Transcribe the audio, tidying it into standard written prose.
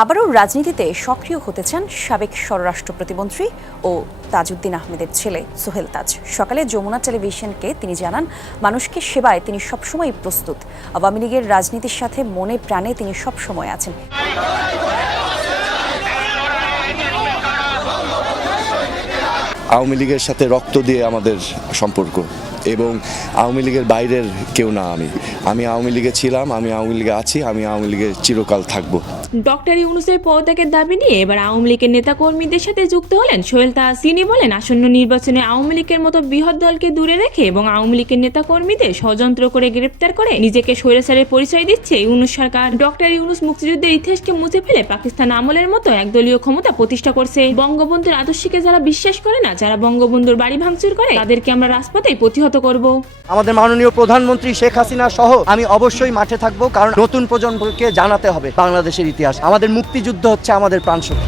আবারও রাজনীতিতে সক্রিয় হতে চান সাবেক স্বরাষ্ট্র প্রতিমন্ত্রী ও তাজউদ্দিন আহমেদের ছেলে সোহেল তাজ। সকালে যমুনা টেলিভিশনকে তিনি জানান, মানুষকে সেবায় তিনি সবসময় প্রস্তুত। আওয়ামী লীগের রাজনীতির সাথে মনে প্রাণে তিনি সবসময় আছেন। আওয়ামী লীগের সাথে রক্ত দিয়ে আমাদের সম্পর্ক এবং আওয়ামী লীগের বাইরের কেউ না। আমি আওয়ামী লীগে ছিলাম, আমি আওয়ামী লীগে আছি, আমি আওয়ামী লীগে চিরকাল থাকবো। ডক্টর ইউনূসের পদত্যাগের দাবি নিয়ে এবার আওয়ামী লীগের নেতাকর্মীদের সাথে যুক্ত হলেন সোহেল তাজ। তিনি বলেন, আসন্ন নির্বাচনে আওয়ামী লীগের মতো বৃহৎ দলকে দূরে রেখে এবং আওয়ামী লীগের নেতাকর্মীদের ষড়যন্ত্র করে গ্রেপ্তার করে নিজেকে স্বৈরাচারের পরিচয় দিচ্ছে ইউনূস সরকার। ডক্টর ইউনূস মুক্তিযুদ্ধের ইতিহাসকে মুছে ফেলে পাকিস্তান আমলের মতো একদলীয় ক্ষমতা প্রতিষ্ঠা করছে। বঙ্গবন্ধুর আদর্শকে যারা বিশ্বাস করে না, যারা বঙ্গবন্ধুর বাড়ি ভাঙচুর করে, তাদেরকে আমরা রাজপথেই প্রতিহত করব। আমাদের মাননীয় প্রধানমন্ত্রী শেখ হাসিনা সহ আমি অবশ্যই মাঠে থাকবো, কারণ নতুন প্রজন্মকে জানাতে হবে বাংলাদেশের ইতিহাস। আমাদের মুক্তিযুদ্ধ হচ্ছে আমাদের প্রাণশক্তি।